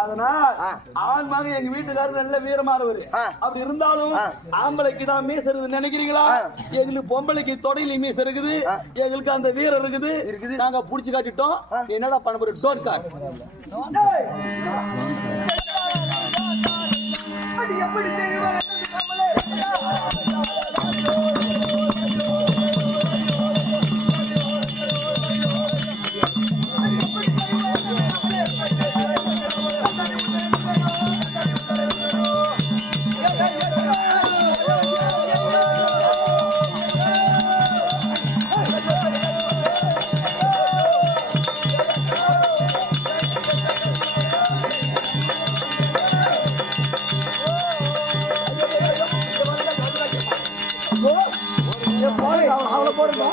அதனால் ஆண் மகன் எங்க வீட்டுக்காரர் நல்ல வீரமானவர். அப்படி இருந்தாலும் ஆம்பளைக்கு தான் மீச இருக்குது நினைக்கிறீங்களா? எங்களுக்கு பொம்பளைக்கு தொடையில மீச இருக்குது, எங்களுக்கு அந்த வீரம் இருக்குது. நாங்க புடிச்சு காட்டிட்டோம். என்னடா பண்ண போற? டோர் கார் எப்படி தெரியும்? போடுங்க.